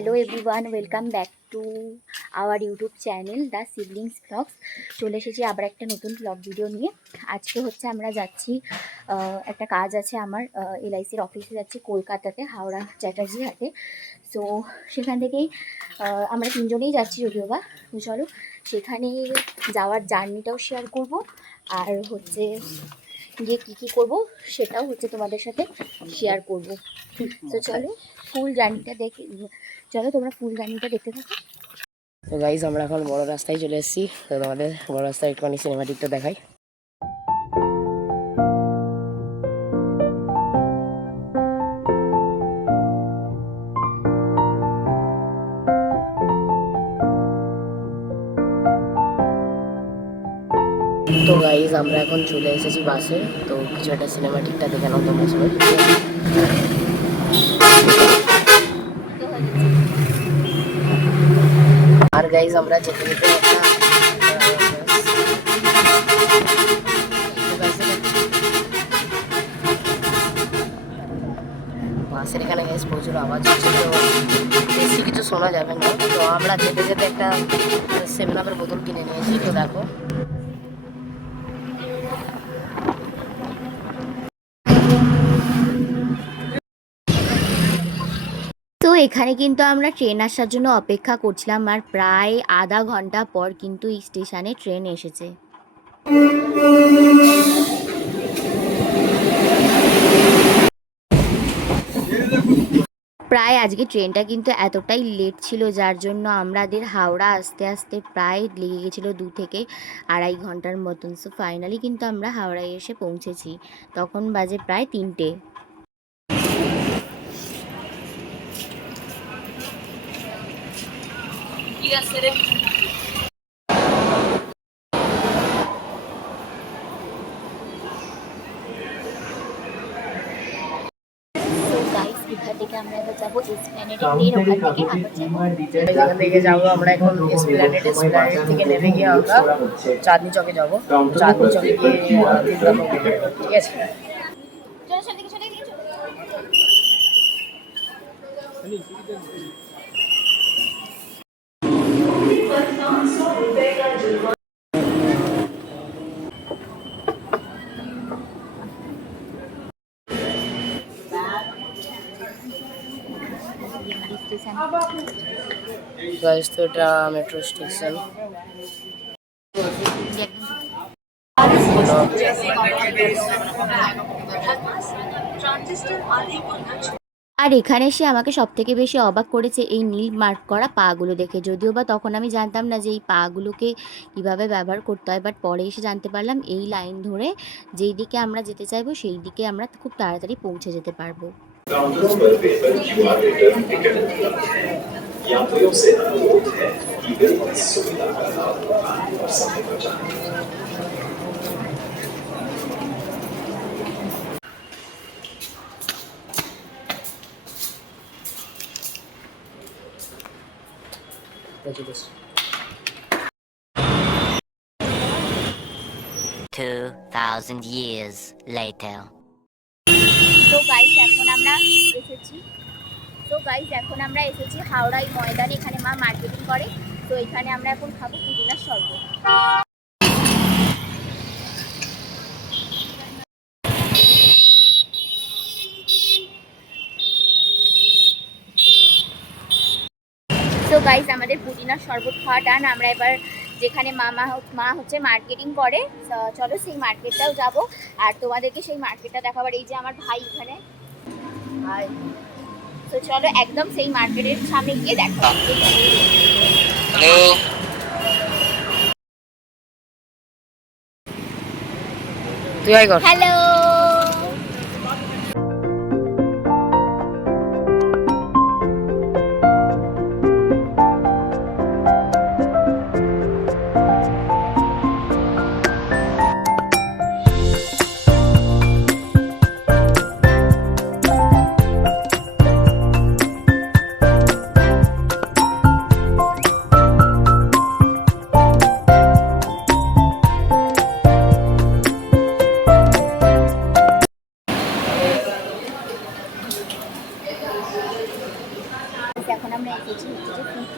Hello everyone, welcome back to our YouTube channel The Siblings Blogs. চলে এসেছি আবার একটা নতুন ব্লগ ভিডিও নিয়ে। আজকে হচ্ছে আমরা যাচ্ছি, একটা কাজ আছে আমার, এলআইসির অফিসে যাচ্ছি কলকাতাতে, হাওড়া চ্যাটার্জি হাটে। সো সেখান থেকেই আমরা তিনজনেই যাচ্ছি যদিও বা। চলো সেখানে যাওয়ার জার্নিটাও শেয়ার করব, আর হচ্ছে গিয়ে কী কী করবো সেটাও হচ্ছে তোমাদের সাথে শেয়ার করবো। তো চলো ফুল জার্নিটা তোমরা ফুল জার্নিটা দেখতে থাকো। তো গাইজ আমরা এখন বড় রাস্তায় চলে এসেছি। তো তোমাদের বড় রাস্তায় একটুখানি সিনেমাটিকটা দেখাই। তো গাইজ আমরা এখন চলে এসেছি বাসে। তো কিছু একটা সিনেমাটিকটা দেখে নাও তোমরা সবাই। আর গাইজ আমরা যেতে যেতে বাসের এখানে গাইজ প্রচুর আওয়াজ হচ্ছে, তো বেশি কিছু শোনা যাবে না। তো আমরা যেতে যেতে একটা 7-Up বোতল কিনে নিয়েছি। তো দেখো তো এখানে কিন্তু আমরা ট্রেন আসার জন্য অপেক্ষা করছিলাম, আর প্রায় আধা ঘন্টা পর কিন্তু এই স্টেশনে ট্রেন এসেছে। প্রায় আজকে ট্রেনটা কিন্তু এতটাই লেট ছিল, যার জন্য আমাদের হাওড়া আসতে আসতে প্রায় লেগে গেছিলো 2 থেকে আড়াই ঘন্টার মতন। সো ফাইনালি কিন্তু আমরা হাওড়ায় এসে পৌঁছেছি, তখন বাজে প্রায় 3টে। এখান থেকে আমরা এবার যাবো এসপ্ল্যানেডে, এখান থেকে যাবো আমরা এখন এসপ্ল্যানেড থেকে নেমে গিয়ে আমরা চাঁদনি চকে যাবো। চাঁদনি চকে গিয়ে ঠিক আছে। গাইস তো এটা মেট্রো স্টেশন। আর এখানে এসে আমাকে সব থেকে বেশি অবাক করেছে এই নীল মার্ক করা পাগুলো দেখে। যদিও বা তখন আমি জানতাম না যে এই পাগুলোকে কীভাবে ব্যবহার করতে হয়, বাট পরে এসে জানতে পারলাম এই লাইন ধরে যেই দিকে আমরা যেতে চাইবো সেই দিকে আমরা খুব তাড়াতাড়ি পৌঁছে যেতে পারবো। यात्रियों से अनुरोध है कि वे इस सुविधा का लाभ उठाएं और समय बचाएं। $2,000 years later. এখন আমরা এসেছি হাওড়াই ময়দানে। এখানে মা মার্কেটিং করে, তো এখানে আমরা এখন খাবো পুদিনার শরবত। তো গাইস আমাদের পুদিনার শরবত খাওয়া ডান। আমরা এবার যেখানে মা হচ্ছে মার্কেটিং করে, চলো সেই মার্কেটটাও যাব আর তোমাদেরকে সেই মার্কেটটা দেখাবার। এই যে আমার ভাই এখানে, তো চলো একদম সেই মার্কেটের সামনে গিয়ে দেখো। হ্যালো, তুই আই কর। হ্যালো।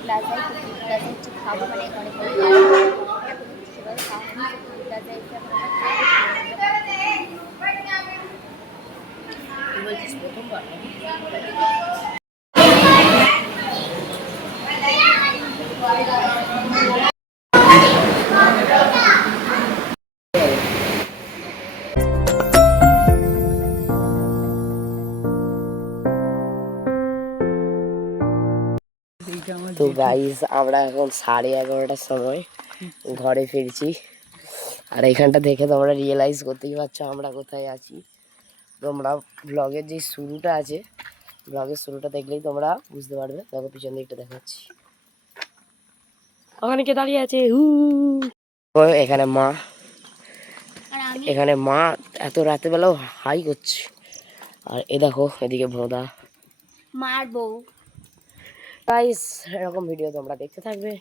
প্লাজায়, তো বিগ প্লাজায় হচ্ছে খাবো, মানে অনেক অনেক সেভাবে খাওয়া হয়নি, তো বিগ প্লাজায় এসে এখন আমরা খাবো। তুই বলছিস প্রথমবার নাকি? তো গাইস আমরা এখন 11:30টার সময় ঘরে ফিরছি, আর এখানটা দেখে তোমরা রিয়েলাইজ করতেই পারছো আমরা কোথায় আছি। তোমরা ব্লগের যে শুরুটা আছে, ব্লগের শুরুটা দেখলেই তোমরা বুঝতে পারবে। দেখো পিছন দিকটা দেখাচ্ছি, ওখানে কে দাঁড়িয়ে আছে, ও এখানে মা, আর আমি এখানে মা এত রাতেবেলাও হাই করছে। আর এ দেখো এদিকে ভোঁদা। মারবো। গাইস এরকম ভিডিও তোমরা দেখতে থাকবে,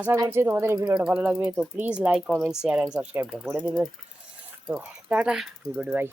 আশা করছি তোমাদের এই ভিডিওটা ভালো লাগবে। তো please like, comment, share and সাবস্ক্রাইবটা করে দেবে। তো টাটা, গুড বাই।